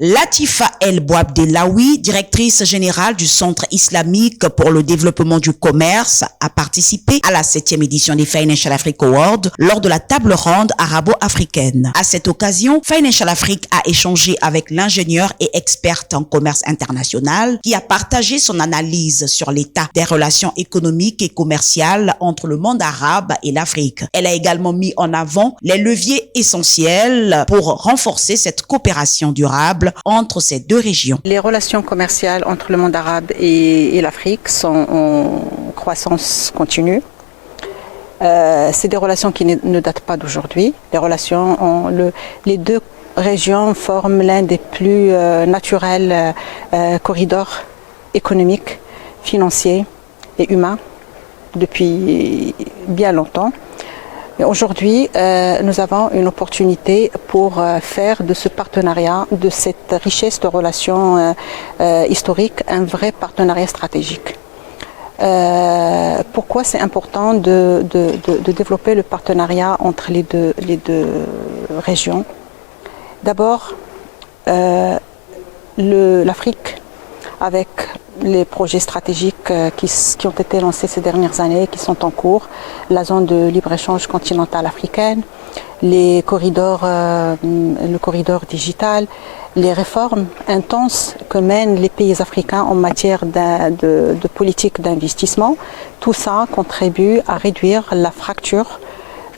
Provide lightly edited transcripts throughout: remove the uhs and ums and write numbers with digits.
Latifa El Bouabdelaoui, directrice générale du Centre islamique pour le développement du commerce, a participé à la 7e édition des Financial Africa Awards lors de la table ronde arabo-africaine. À cette occasion, Financial Africa a échangé avec l'ingénieur et experte en commerce international qui a partagé son analyse sur l'état des relations économiques et commerciales entre le monde arabe et l'Afrique. Elle a également mis en avant les leviers essentiels pour renforcer cette coopération durable entre ces deux régions. Les relations commerciales entre le monde arabe et l'Afrique sont en croissance continue. C'est des relations qui ne datent pas d'aujourd'hui. Les deux régions forment l'un des plus naturels corridors économiques, financiers et humains depuis bien longtemps. Mais aujourd'hui, nous avons une opportunité pour faire de ce partenariat, de cette richesse de relations historiques, un vrai partenariat stratégique. Pourquoi c'est important de développer le partenariat entre les deux régions? D'abord, l'Afrique, avec les projets stratégiques qui ont été lancés ces dernières années, qui sont en cours, la zone de libre-échange continentale africaine, le corridor digital, les réformes intenses que mènent les pays africains en matière de politique d'investissement, tout ça contribue à réduire la fracture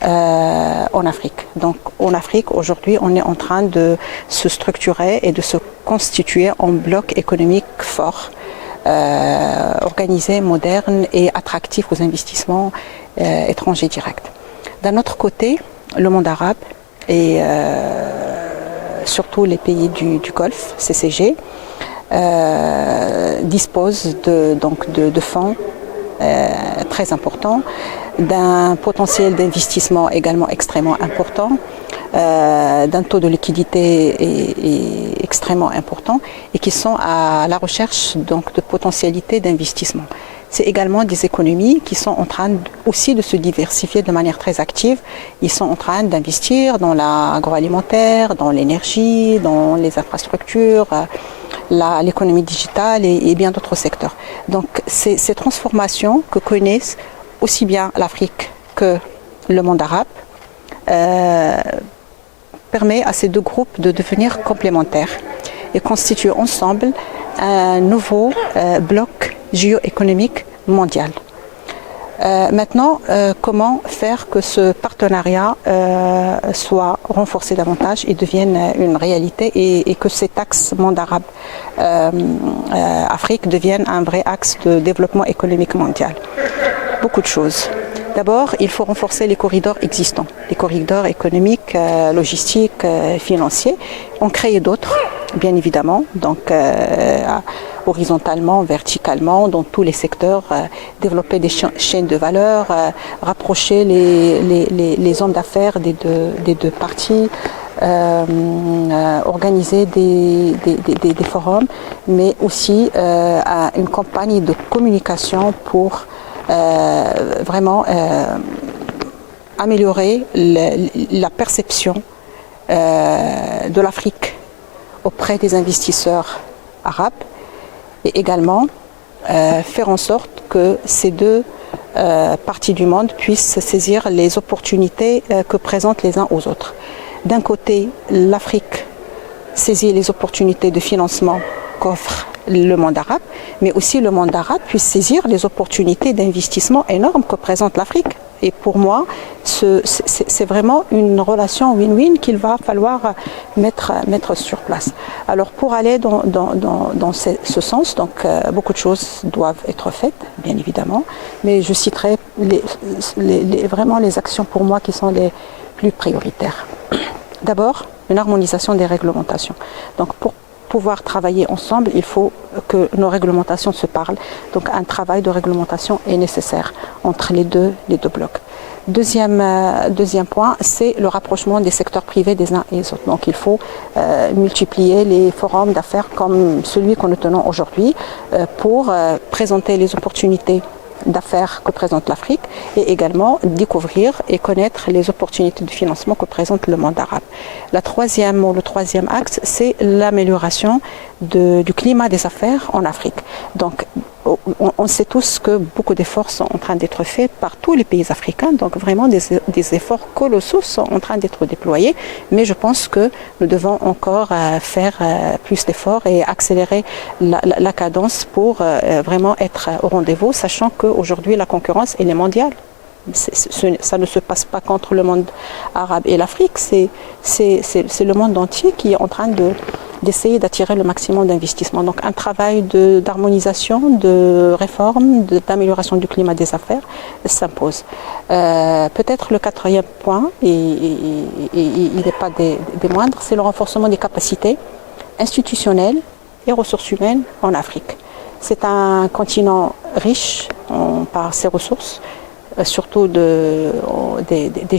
en Afrique. Donc en Afrique, aujourd'hui, on est en train de se structurer et de se constituer en bloc économique fort, organisé, moderne et attractif aux investissements étrangers directs. D'un autre côté, le monde arabe et surtout les pays du Golfe, CCG, disposent de fonds très importants, d'un potentiel d'investissement également extrêmement important, d'un taux de liquidité extrêmement important et qui sont à la recherche donc de potentialités d'investissement. C'est également des économies qui sont en train aussi de se diversifier de manière très active. Ils sont en train d'investir dans l'agroalimentaire, dans l'énergie, dans les infrastructures, l'économie digitale et bien d'autres secteurs. Donc ces transformations que connaissent aussi bien l'Afrique que le monde arabe permet à ces deux groupes de devenir complémentaires et constituer ensemble un nouveau bloc géoéconomique mondial. Maintenant, comment faire que ce partenariat soit renforcé davantage et devienne une réalité et que cet axe monde arabe Afrique devienne un vrai axe de développement économique mondial? Beaucoup de choses. D'abord, il faut renforcer les corridors existants, les corridors économiques, logistiques, financiers. En créer d'autres, bien évidemment, donc horizontalement, verticalement, dans tous les secteurs, développer des chaînes de valeur, rapprocher les hommes d'affaires des deux parties, organiser des forums, mais aussi une campagne de communication pour vraiment améliorer la perception de l'Afrique auprès des investisseurs arabes et également faire en sorte que ces deux parties du monde puissent saisir les opportunités que présentent les uns aux autres. D'un côté, l'Afrique saisit les opportunités de financement qu'offre le monde arabe, mais aussi le monde arabe puisse saisir les opportunités d'investissement énormes que présente l'Afrique. Et pour moi, c'est vraiment une relation win-win qu'il va falloir mettre sur place. Alors pour aller dans ce sens, donc beaucoup de choses doivent être faites, bien évidemment, mais je citerai vraiment les actions pour moi qui sont les plus prioritaires. D'abord, une harmonisation des réglementations. Donc pour pouvoir travailler ensemble, il faut que nos réglementations se parlent. Donc un travail de réglementation est nécessaire entre les deux blocs. Deuxième point, c'est le rapprochement des secteurs privés des uns et des autres. Donc il faut multiplier les forums d'affaires comme celui que nous tenons aujourd'hui pour présenter les opportunités d'affaires que présente l'Afrique et également découvrir et connaître les opportunités de financement que présente le monde arabe. Le troisième axe, c'est l'amélioration du climat des affaires en Afrique. Donc, on sait tous que beaucoup d'efforts sont en train d'être faits par tous les pays africains, donc vraiment des efforts colossaux sont en train d'être déployés, mais je pense que nous devons encore faire plus d'efforts et accélérer la cadence pour vraiment être au rendez-vous, sachant qu'aujourd'hui la concurrence elle est mondiale. Ça ne se passe pas contre le monde arabe et l'Afrique, c'est le monde entier qui est en train d'essayer d'attirer le maximum d'investissements. Donc un travail d'harmonisation, de réforme, d'amélioration du climat des affaires s'impose. Peut-être le quatrième point, et il n'est pas des moindres, c'est le renforcement des capacités institutionnelles et ressources humaines en Afrique. C'est un continent riche par ses ressources, surtout des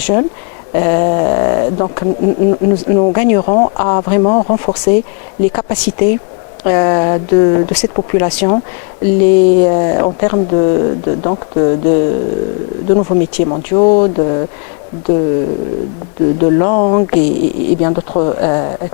jeunes. Donc nous gagnerons à vraiment renforcer les capacités de cette population en termes de nouveaux métiers mondiaux, de langue et bien d'autres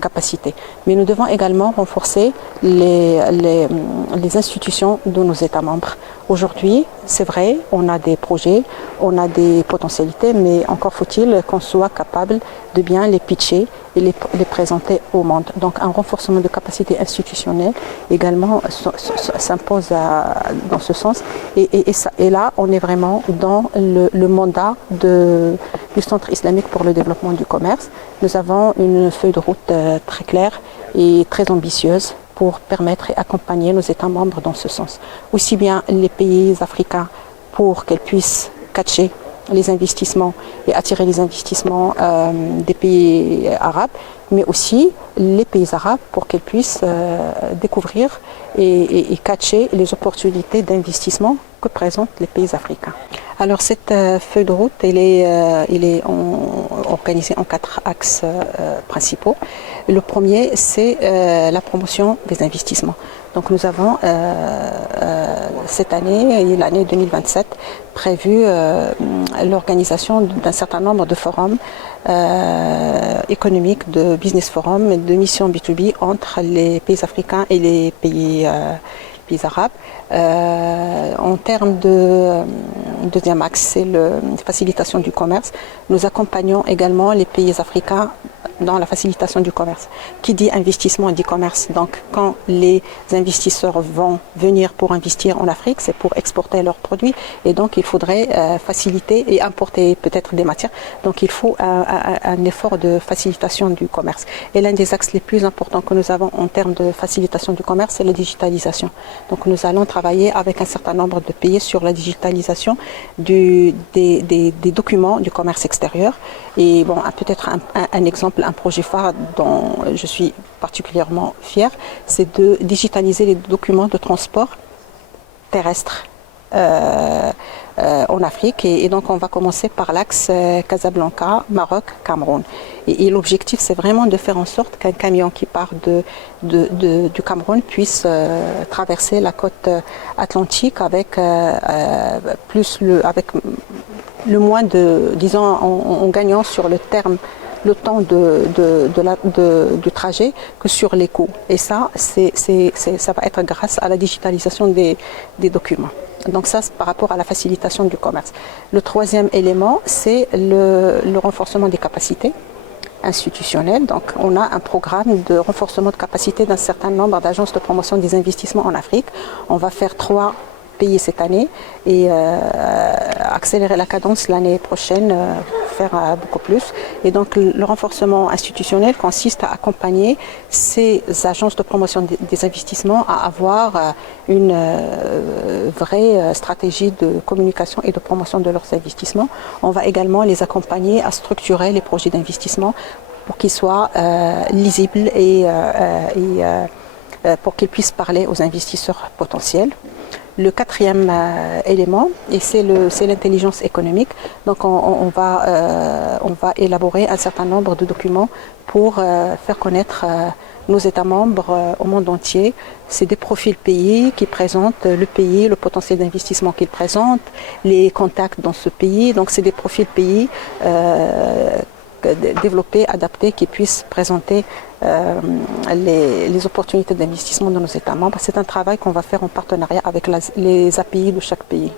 capacités. Mais nous devons également renforcer les institutions de nos États membres. Aujourd'hui, c'est vrai, on a des projets, on a des potentialités, mais encore faut-il qu'on soit capable de bien les pitcher et les présenter au monde. Donc un renforcement de capacités institutionnelles également s'impose dans ce sens. Et là, on est vraiment dans le mandat du Centre islamique pour le développement du commerce. Nous avons une feuille de route très claire et très ambitieuse pour permettre et accompagner nos États membres dans ce sens. Aussi bien les pays africains pour qu'elles puissent catcher les investissements et attirer les investissements des pays arabes, mais aussi les pays arabes pour qu'elles puissent découvrir et catcher les opportunités d'investissement que présentent les pays africains. Alors cette feuille de route, elle est organisée en 4 axes principaux. Le premier, c'est la promotion des investissements. Donc nous avons cette année et l'année 2027 prévu l'organisation d'un certain nombre de forums économiques, de business forums, de missions B2B entre les pays africains et les pays arabes. En termes de deuxième axe, c'est la facilitation du commerce. Nous accompagnons également les pays africains dans la facilitation du commerce. Qui dit investissement dit commerce. Donc quand les investisseurs vont venir pour investir en Afrique, c'est pour exporter leurs produits et donc il faudrait faciliter et importer peut-être des matières. Donc il faut un effort de facilitation du commerce. Et l'un des axes les plus importants que nous avons en termes de facilitation du commerce, c'est la digitalisation. Donc nous allons travailler avec un certain nombre de pays sur la digitalisation des documents du commerce extérieur. Et bon, peut-être un exemple, un projet phare dont je suis particulièrement fière, c'est de digitaliser les documents de transport terrestre en Afrique. Et donc on va commencer par l'axe Casablanca, Maroc, Cameroun. Et l'objectif, c'est vraiment de faire en sorte qu'un camion qui part du Cameroun puisse traverser la côte atlantique avec le moins de, disons, en gagnant sur le temps du trajet que sur les coûts. Et ça, ça va être grâce à la digitalisation des documents. Donc ça, c'est par rapport à la facilitation du commerce. Le troisième élément, c'est le renforcement des capacités institutionnelles. Donc on a un programme de renforcement de capacité d'un certain nombre d'agences de promotion des investissements en Afrique. On va faire 3 pays cette année et accélérer la cadence l'année prochaine, faire beaucoup plus. Et donc le renforcement institutionnel consiste à accompagner ces agences de promotion des investissements à avoir une vraie stratégie de communication et de promotion de leurs investissements. On va également les accompagner à structurer les projets d'investissement pour qu'ils soient lisibles et pour qu'ils puissent parler aux investisseurs potentiels. le quatrième élément, et c'est l'intelligence économique. Donc on va élaborer un certain nombre de documents pour faire connaître nos États membres au monde entier. C'est des profils pays qui présentent le pays, le potentiel d'investissement qu'il présente, les contacts dans ce pays. Donc c'est des profils pays développés, adaptés, qui puissent présenter les opportunités d'investissement de nos États membres. C'est un travail qu'on va faire en partenariat avec les API de chaque pays.